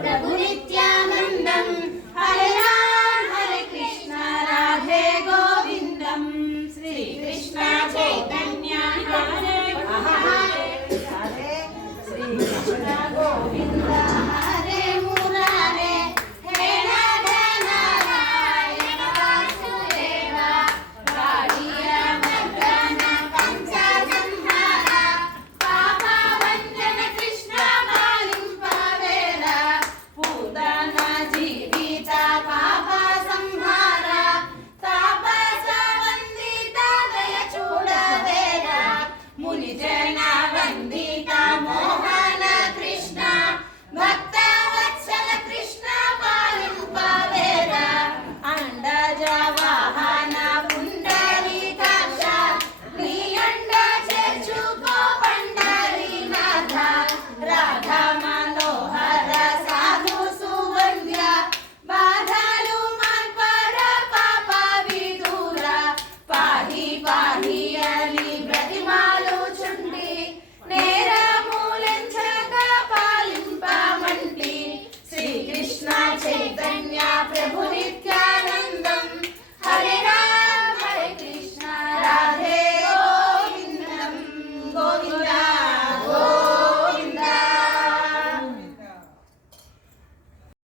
प्रभु नित्यानंदम हरे राम हरे कृष्ण राधे गोविंदम श्री कृष्ण चैतन्य हरे हरे श्री कृष्ण गोविंद हरे मुरारे हे राधा नारायण वासुदेव कालिय मर्दन कंस संहार पाप भंजन कृष्ण पालिंपवेर पूतन जीवित पाप संहार तापस वंदित दय चूडवेर मुनिजन वंदित